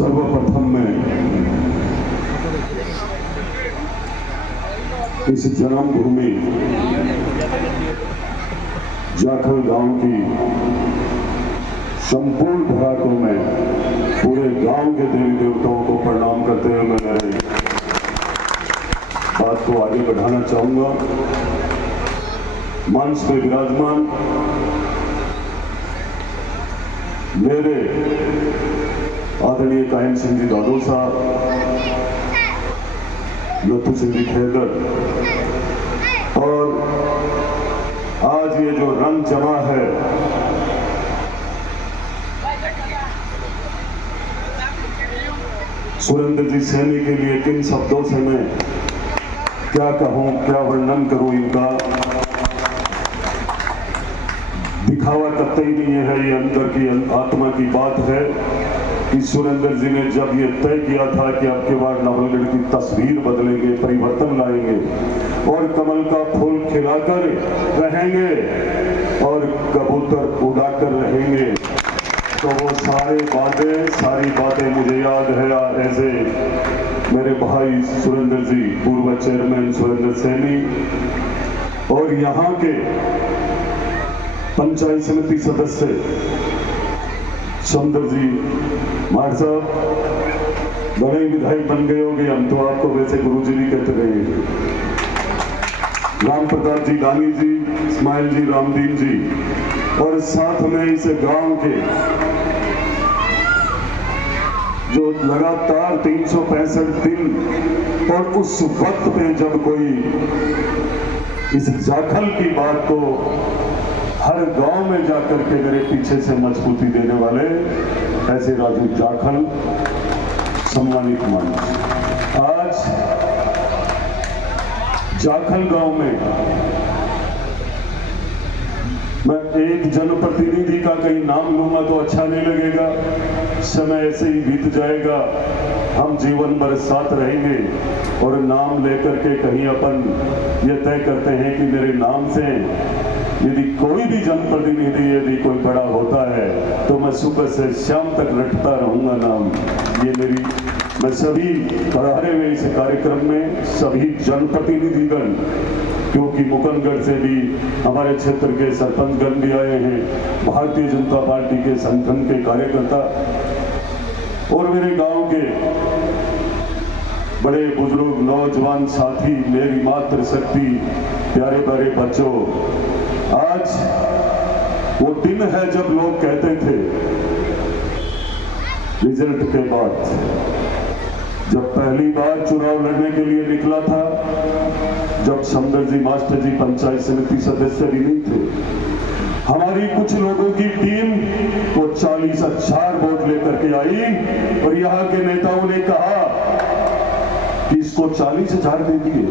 सर्वप्रथम मैं इस जन्मभूमि जाखल गांव की संपूर्ण धरा को मैं पूरे गांव के देवी देवताओं को प्रणाम करते हुए मैं मेरी बात को आगे बढ़ाना चाहूंगा। मंच में विराजमान मेरे आदरणीय कायम सिंह जी दादो साहब, लत्थू सिंह जी खैदर, और आज ये जो रंग जमा है सुरेंद्र जी सैनी के लिए, किन शब्दों से मैं क्या कहूं, क्या वर्णन करूं इनका। दिखावा कतई नहीं है, ये अंदर की आत्मा की बात है कि सुरेंद्र जी ने जब ये तय किया था कि अब के बाद नवलगढ़ की तस्वीर बदलेंगे, परिवर्तन लाएंगे और कमल का फूल खिलाकर रहेंगे और कबूतर उड़ाकर रहेंगे, तो वो सारी बातें मुझे याद है। ऐसे मेरे भाई सुरेंद्र जी, पूर्व चेयरमैन सुरेंद्र सैनी, और यहाँ के पंचायत समिति सदस्य सुंदर जी मार साहब, बड़े विधायक बन गए होंगे, हम तो आपको वैसे गुरुजी भी कहते रहे, राम प्रताप जी दानी जी, इस्माइल जी, रामदीन जी, और साथ में इस गांव के जो लगातार 365 दिन, और उस वक्त पे जब कोई इस जाखल की बात को हर गांव में जाकर के मेरे पीछे से मजबूती देने वाले ऐसे राजू जाखल सम्मानित मंच। आज जाखल गांव में मैं एक जनप्रतिनिधि का कहीं नाम लूंगा तो अच्छा नहीं लगेगा, समय ऐसे ही बीत जाएगा, हम जीवन भर साथ रहेंगे और नाम लेकर के कहीं अपन ये तय करते हैं कि मेरे नाम से यदि कोई भी जनप्रतिनिधि यदि कोई बड़ा होता है तो मैं सुबह से शाम तक रटता रहूंगा नाम। ये मेरी, मैं सभी पधारे हुए इस कार्यक्रम में सभी जनप्रतिनिधिगण, क्योंकि मुकंदगढ़ से भी हमारे क्षेत्र के सरपंचगण भी आए हैं, भारतीय जनता पार्टी के संगठन के कार्यकर्ता और मेरे गांव के बड़े बुजुर्ग नौजवान साथी, मेरी मातृ शक्ति, प्यारे प्यारे बच्चों, आज वो दिन है जब लोग कहते थे रिजल्ट के बाद, जब पहली बार चुनाव लड़ने के लिए निकला था, जब शंकर जी मास्टर जी पंचायत समिति सदस्य भी नहीं थे, हमारी कुछ लोगों की टीम वो 40,000 वोट लेकर के आई और यहाँ के नेताओं ने कहा कि इसको 40,000 दे दिए।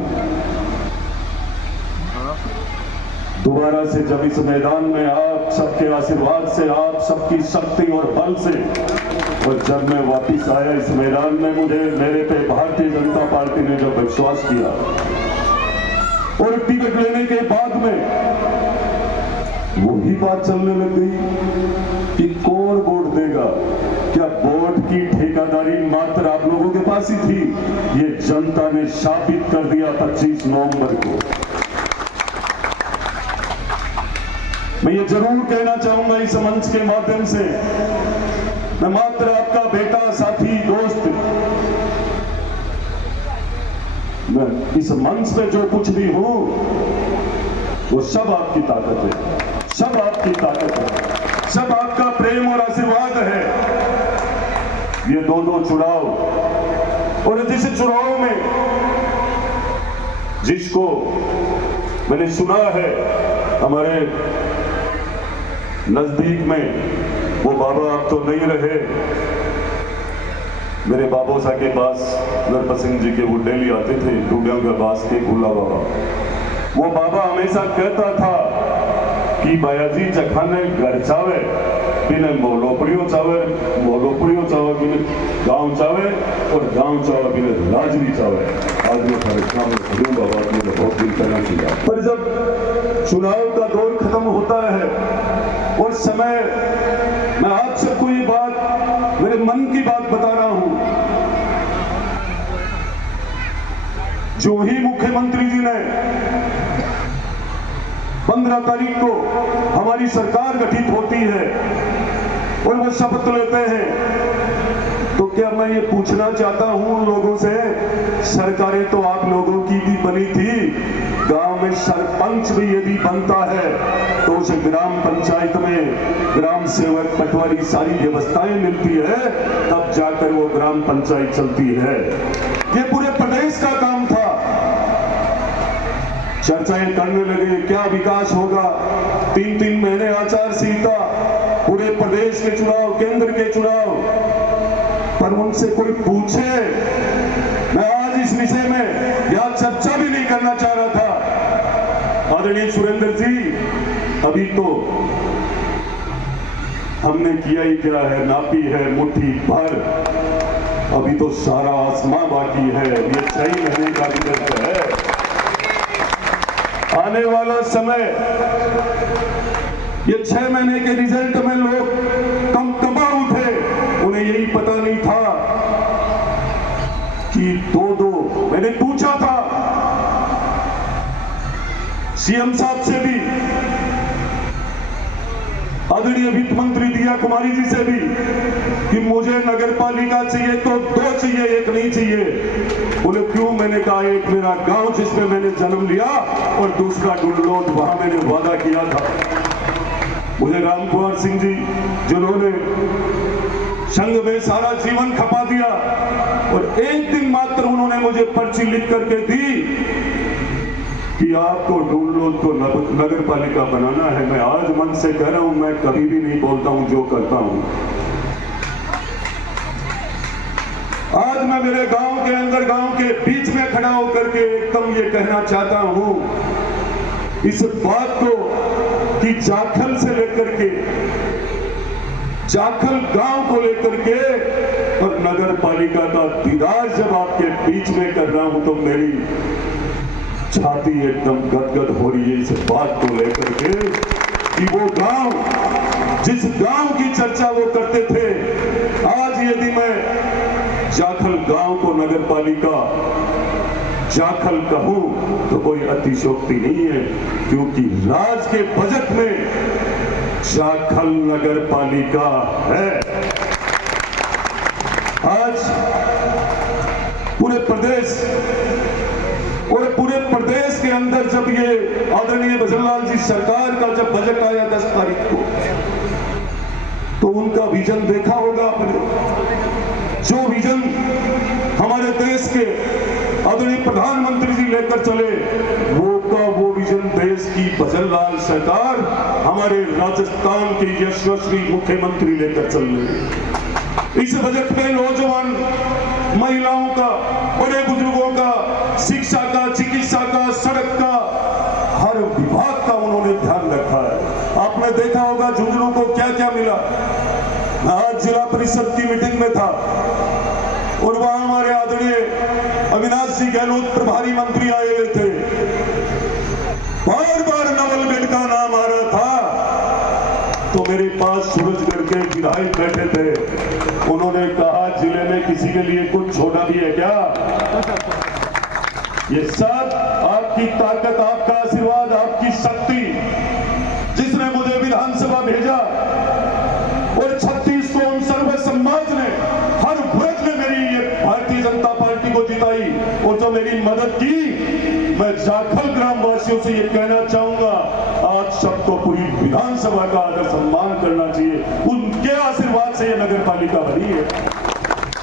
दोबारा से जब इस मैदान में आप सबके आशीर्वाद से, आप सबकी शक्ति और बल से, और जब मैं वापिस आया इस मैदान में, मुझे मेरे पे भारतीय जनता पार्टी ने जब विश्वास किया और टिकट लेने के बाद में वही बात चलने लग गई कि कौन वोट देगा, क्या वोट की ठेकेदारी मात्र आप लोगों के पास ही थी। ये जनता ने साबित कर दिया 25 नवंबर को। मैं ये जरूर कहना चाहूंगा इस मंच के माध्यम से, मैं मात्र आपका बेटा, साथी, दोस्त, मैं इस मंच पे जो कुछ भी हूं वो सब आपकी ताकत है, सब आपकी ताकत है, सब आपका प्रेम और आशीर्वाद है। ये दो चुनाव, और जिस चुनाव में जिसको मैंने सुना है हमारे नजदीक में, वो बाबा अब तो नहीं रहे, मेरे बाबू साहब के पास नरपत सिंह जी के वो डेली आते थे, डूडियों के पास के भूला बाबा, वो बाबा हमेशा कहता था कि बायाजी जखाने घर चावे बिना मोलोपड़ियों चावे, मोलोपड़ियों चावे बिना गांव चावे, और गांव चावे बिना राजनी चावे। आज मैं सारे काम में बाबा ने बहुत दिन करना चाहिए, पर जब चुनाव का दौर खत्म होता है और समय, मैं आप सबको ये बात मेरे मन की बात बता रहा हूं। जो ही मुख्यमंत्री जी ने 15 तारीख को हमारी सरकार गठित होती है और वो शपथ लेते हैं, तो क्या मैं ये पूछना चाहता हूं उन लोगों से, सरकारें तो आप लोगों की भी बनी थी, गांव में सरपंच भी यदि बनता है तो उसे ग्राम पंचायत में ग्राम सेवक पटवारी सारी व्यवस्थाएं मिलती है, तब जाकर वो ग्राम पंचायत चलती है। ये पूरे प्रदेश का काम था। चर्चाएं करने लगे क्या विकास होगा, 3-3 महीने आचार संहिता, पूरे प्रदेश के चुनाव, केंद्र के चुनाव, पर उनसे कोई पूछे। मैं आज इस विषय में यहां चर्चा भी नहीं करना चाह रहा था। आदरणीय सुरेंद्र जी, अभी तो हमने किया ही क्या है, नापी है मुट्ठी भर, अभी तो सारा आसमां बाकी है। ये 6 महीने का रिजल्ट है। आने वाला समय, ये 6 महीने के रिजल्ट में लोग कम कमा उठे, उन्हें यही पता नहीं था कि 2-2, मैंने पूछा था सीएम साहब से भी, आदरणीय वित्त मंत्री दिया कुमारी जी से भी, कि मुझे नगर पालिका चाहिए तो 2 चाहिए, 1 नहीं चाहिए। बोले क्यों? मैंने कहा एक मेरा गांव जिसमें मैंने जन्म लिया और दूसरा डुल्लोद, वहां मैंने वादा किया था। मुझे राम कुमार सिंह जी जिन्होंने संघ में सारा जीवन खपा दिया और एक दिन मात्र उन्होंने मुझे पर्ची लिख करके दी कि आपको डुल्लोद को नगर पालिका बनाना है। मैं आज मन से कह रहा हूं, मैं कभी भी नहीं बोलता हूं जो करता हूं। आज मैं मेरे गांव के अंदर, गांव के बीच में खड़ा होकर के एकदम ये कहना चाहता हूं इस बात को कि जाखल से लेकर के, जाखल गांव को लेकर के और नगर पालिका का दीदार जब आपके बीच में कर रहा हूं तो मेरी छाती एकदम गदगद हो रही है इस बात को लेकर के कि वो गांव, जिस गांव की चर्चा वो करते थे, आज यदि मैं जाखल गांव को नगर पालिका जाखल कहूं तो कोई अतिशयोक्ति नहीं है, क्योंकि राज्य के बजट में जाखल नगर पालिका है। आज पूरे प्रदेश के अंदर जब ये आदरणीय भजनलाल जी सरकार का जब बजट आया 10 तारीख को, तो उनका विजन देखा होगा आपने। जो विजन हमारे देश के आदरणीय प्रधानमंत्री जी लेकर चले, वो विजन देश की भजनलाल सरकार, हमारे राजस्थान के यशस्वी मुख्यमंत्री लेकर चल रहे। इस बजट में नौजवान महिलाओं का, बड़े बुजुर्गों का, शिक्षा का, चिकित्सा का, सड़क का, हर विभाग का उन्होंने ध्यान रखा है। आपने देखा होगा झुंझुनू को क्या क्या मिला। मैं आज जिला परिषद की मीटिंग में था और वहां हमारे आदरणीय अविनाश जी गहलोत प्रभारी मंत्री आए हुए थे। बार बार नवलगढ़ का नाम आ रहा था, तो मेरे पास सूरजगढ़ के विधायक बैठे थे। उन्होंने कहा जिले में किसी के लिए कुछ छोड़ा भी है क्या? ये सब आपकी ताकत, आपका आशीर्वाद, आपकी शक्ति, जिसने मुझे विधानसभा भेजा और 36 को उन सर्व समाज ने, हर वर्ग ने मेरी ये भारतीय जनता पार्टी को जिताई और जो मेरी मदद की, मैं जाखल ग्राम वासियों से ये कहना चाहूंगा, आज सबको पूरी विधानसभा का आदर सम्मान करना चाहिए। उनके आशीर्वाद से ये नगर पालिका बनी है,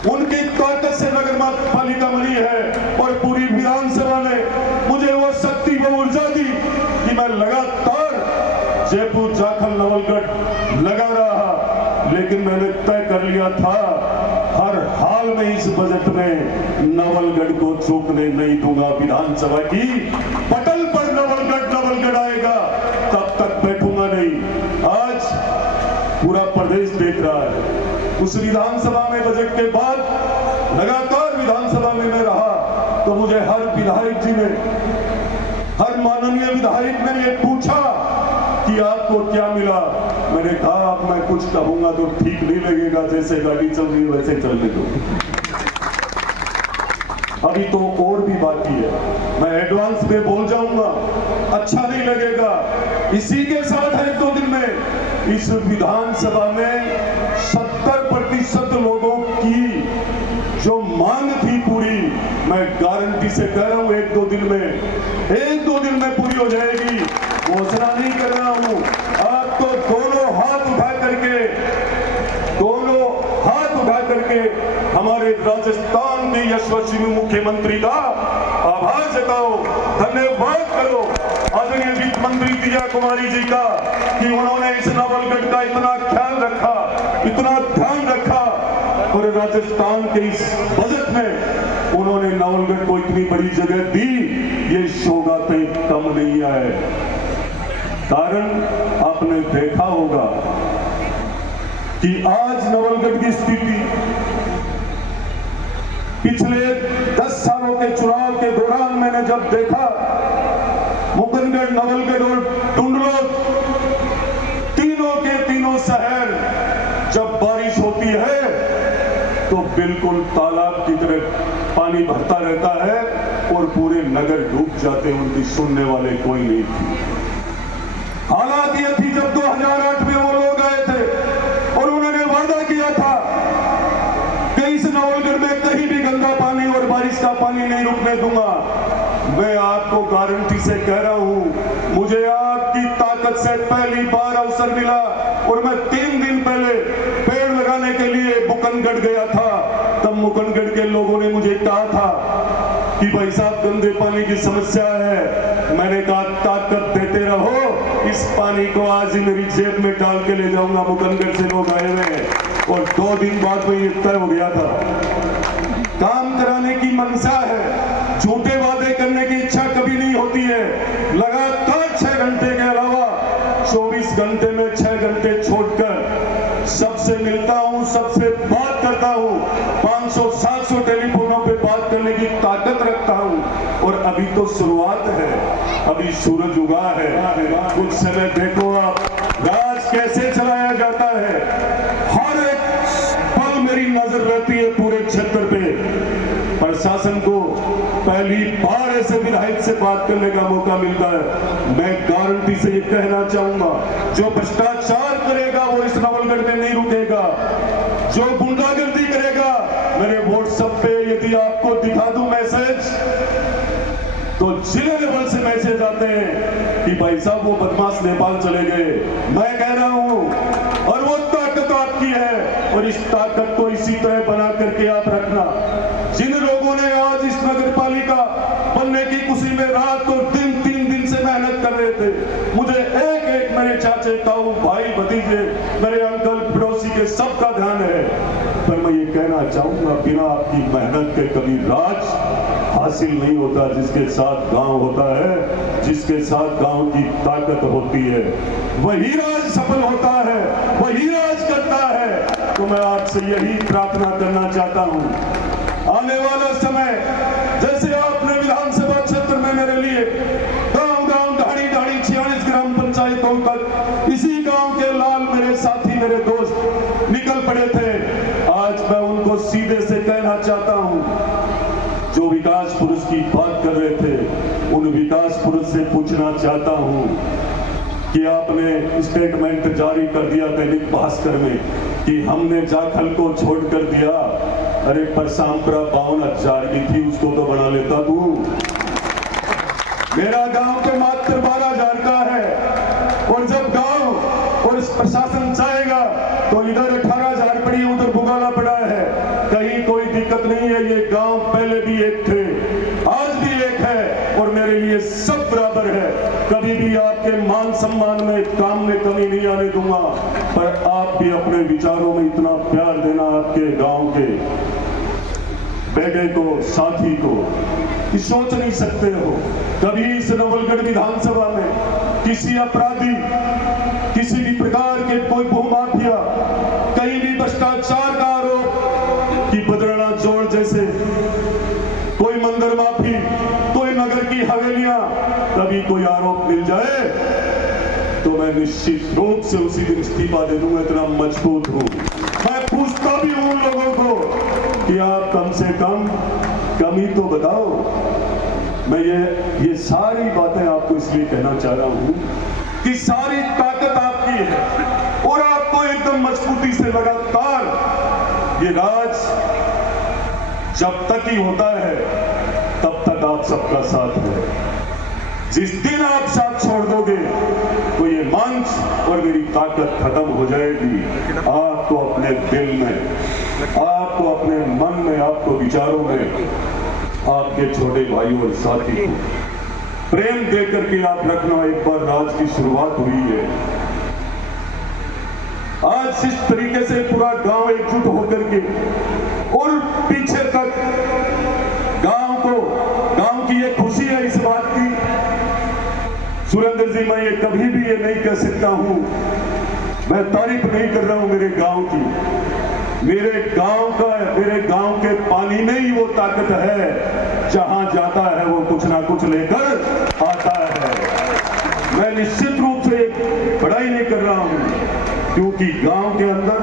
उनकी ताकत से नगर पालिका बनी है और पूरी विधानसभा ने मुझे वो शक्ति, वो ऊर्जा दी कि मैं लगातार जयपुर, जाखल, नवलगढ़ लगा रहा। लेकिन मैंने तय कर लिया था हर हाल में इस बजट में नवलगढ़ को चूकने नहीं दूंगा। विधानसभा की पटल पर नवलगढ़ आएगा, तब तक बैठूंगा नहीं। आज पूरा प्रदेश देख रहा है। उस विधानसभा में बजट के बाद लगातार विधानसभा में मैं रहा, तो मुझे हर विधायक जी ने, हर माननीय विधायक ने ये पूछा कि आपको क्या मिला। मैंने कहा अब मैं कुछ कहूंगा तो ठीक नहीं लगेगा, जैसे गाड़ी चल रही है वैसे चलने दो। अभी तो और भी बाकी है, मैं एडवांस में बोल जाऊंगा, अच्छा नहीं लगेगा। इसी के साथ एक दो दिन में इस विधानसभा में 70% लोगों की जो मांग थी पूरी, मैं गारंटी से कह रहा हूं एक दो दिन में पूरी हो जाएगी। घोषणा नहीं कर रहा हूं, आप तो दोनों हाथ उठा करके हमारे राजस्थान के यशस्वी मुख्यमंत्री का आभार जताओ, धन्यवाद करो आदरणीय वित्त मंत्री दिया कुमारी जी का कि उन्होंने इस नवलगढ़ का इतना ख्याल रखा, इतना ध्यान रखा, और राजस्थान के इस बजट में उन्होंने नवलगढ़ को इतनी बड़ी जगह दी। ये सौगातें कम नहीं आए। कारण आपने देखा होगा कि आज नवलगढ़ की स्थिति पिछले 10 सालों के चुनाव के दौरान मैंने जब देखा, मुकुंदगढ़, नवलगढ़ और टुंडलो तीनों के तीनों शहर जब बारिश होती है तो बिल्कुल तालाब की तरह पानी भरता रहता है और पूरे नगर डूब जाते हैं, उनकी सुनने वाले कोई नहीं थे। हालात ये थी जब 2008 में वो लोग आए थे और उन्होंने वादा किया था कि इस नवलगढ़ में कहीं भी गंदा पानी और बारिश का पानी नहीं रुकने दूंगा। मैं आपको गारंटी से कह रहा हूं, मुझे आपकी ताकत से पहली बार अवसर मिला और मैं 3 दिन पहले पेड़ लगाने के लिए मुकुंदगढ़ गया था। तब मुकुंदगढ़ के लोगों ने मुझे कहा था कि भाई साहब गंदे पानी की समस्या है। मैंने कहा ताकत देते रहो, इस पानी को आज ही मेरी जेब में डाल के ले जाऊंगा। मुकुंदगढ़ से लोग आए हुए और 2 दिन बाद में ये तय हो गया था। काम कराने की मनसा है, झूठे वादे करने की इच्छा कभी नहीं होती है। लगातार 6 घंटे के अलावा 24 घंटे में 6 घंटे छोड़कर सबसे मिलता हूं, सबसे बात करता हूं, 500-700 टेलीफोनों पे बात करने की ताकत रखता हूं। और अभी तो शुरुआत है, अभी सूरज उगा है। कुछ समय देखो आप राज कैसे चलाया जाता है। हर एक पल मेरी नजर रहती है पूरे क्षेत्र पे। प्रशासन को पहली बार ऐसे विधायक से बात करने का मौका मिलता है। मैं गारंटी से ये कहना चाहूंगा, जो भ्रष्टाचार करेगा वो इस नवलगढ़ में नहीं रुकेगा। जो गुंडागर्दी करेगा, मेरे व्हाट्सएप पे यदि आपको दिखा दूं मैसेज, तो जिले लेवल से मैसेज आते हैं कि भाई साहब वो बदमाश नेपाल चले गए। मैं कह रहा हूं, और वो ताकत आपकी है और इस ताकत को इसी तरह बना करके आप रखना। जिन लोगों ने आज इस नगर पालिका बनने की खुशी में रात और दिन 3 दिन से मेहनत कर रहे थे, मुझे एक मेरे चाचे, ताऊ, भाई, भतीजे, मेरे अंकल, पड़ोसी के सबका ध्यान है। पर मैं ये कहना चाहूंगा, बिना आपकी मेहनत के कभी राज हासिल नहीं होता। जिसके साथ गांव होता है, जिसके साथ गांव की ताकत होती है, वही राज सफल होता है, वही राज करता है। तो मैं आपसे यही प्रार्थना करना चाहता हूं, आने वाला समय जैसे आपने विधानसभा क्षेत्र में मेरे लिए गांव-गांव, ढाणी-ढाणी 46 ग्राम पंचायतों तक इसी गांव के लाल मेरे साथी, मेरे दोस्त निकल पड़े थे। आज मैं उनको सीधे से कहना चाहता हूं, जो विकास पुरुष की बात कर रहे थे, उन विकास पुरुष से पूछना चाहता हूं कि आपने स्टेटमेंट जारी कर दिया दैनिक भास्कर में कि हमने जाखल को छोड़ कर दिया। अरे परसामपुरा 52,000 की थी, उसको तो बना लेता तू। मेरा गांव तो मात्र 12,000 का है, और जब गांव और प्रशासन चाहेगा तो इधर 18,000 पड़ी, उधर बुगाला पड़ा है। कहीं कोई दिक्कत नहीं है। ये गांव पहले भी एक थे, आज भी एक है, और मेरे लिए सब बराबर है। कभी भी आपके मान सम्मान में, काम में कमी नहीं आने दूंगा। पर आप भी अपने विचारों में इतना प्यार देना आपके गांव के बेटे को, साथी को, कि सोच नहीं सकते हो कभी इस नवलगढ़ विधानसभा में किसी अपराधी, किसी भी प्रकार के कोई भूमाफिया, कहीं भी भ्रष्टाचार का आरोप, कि बदरना जोड़ जैसे कोई मंदिर माफी, कोई नगर की हवेलियां, कभी कोई आरोप मिल जाए तो मैं निश्चित रूप से उसी दिन इस्तीफा दे दूंगा, इतना मजबूत हूं। मैं पूछता भी हूं लोगों को कि आप कम से कम कमी तो बताओ। मैं ये सारी बातें आपको इसलिए कहना चाह रहा हूं कि सारी ताकत आपकी है और आपको एकदम मजबूती से लगातार ये राज जब तक ही होता है तब तक आप सबका साथ है। जिस दिन आप साथ छोड़ दोगे तो ये मंच और मेरी ताकत खत्म हो जाएगी। आपको अपने दिल में, आपको अपने मन में, आपको विचारों में आपके छोटे भाई और साथी को प्रेम देकर के आप रखना। एक बार राज की शुरुआत हुई है। आज जिस तरीके से पूरा गांव एकजुट होकर के और पीछे तक गांव की ये खुशी है इस बात की, सुरेंद्र जी, मैं ये कभी भी ये नहीं कह सकता हूं, मैं तारीफ नहीं कर रहा हूं मेरे गांव की। मेरे गांव के पानी में ही वो ताकत है, जहां जाता है वो कुछ ना कुछ लेकर आता है। मैं निश्चित रूप से बड़ाई नहीं कर रहा हूं, क्योंकि गांव के अंदर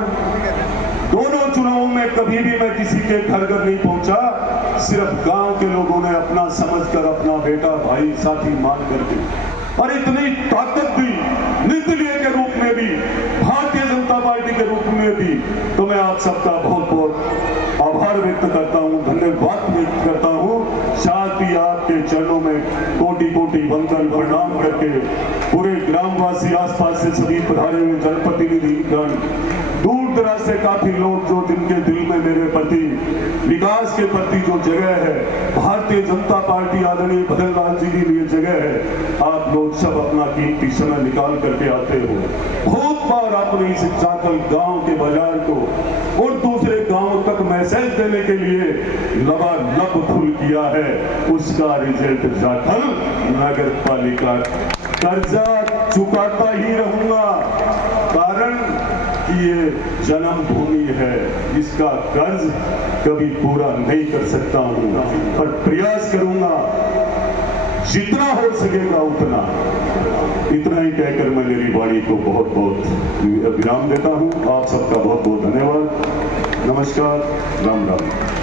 दोनों चुनावों में कभी भी मैं किसी के घर नहीं पहुंचा। सिर्फ गांव के लोगों ने अपना समझकर, अपना बेटा भाई साथी मान करके, और इतनी ताकत दी निर्दलीय के रूप में भी, भारतीय जनता पार्टी के रूप में भी। तो मैं आप सबका बहुत बहुत आभार व्यक्त करता हूं, धन्यवाद व्यक्त करता हूं। साथ ही आपके चरणों में कोटि कोटि वंदन प्रणाम करके पूरे ग्रामवासी, आसपास से सभी पधारे हुए जनप्रतिनिधि गण, दूर दराज से काफी लोग जो जिनके दिल में मेरे प्रति, विकास के प्रति जो जगह है, भारतीय जनता पार्टी आदरणीय भजन लाल जी की लिए जगह है, आप लोग सब अपना कीमती समय निकाल करके आते हो। बहुत बार आपने इस चाकल गांव के बाजार को और दूसरे गांवों तक मैसेज देने के लिए लबालब फुल किया है। उसका रिजल्ट जाखल नगर पालिका कर्जा चुकाता ही रहूंगा, कारण कि ये जन्मभूमि है, इसका कर्ज कभी पूरा नहीं कर सकता हूं, पर प्रयास करूंगा जितना हो सकेगा उतना। इतना ही कहकर मैं मेरी वाणी को बहुत बहुत विराम देता हूं। आप सबका बहुत बहुत धन्यवाद। नमस्कार, राम राम।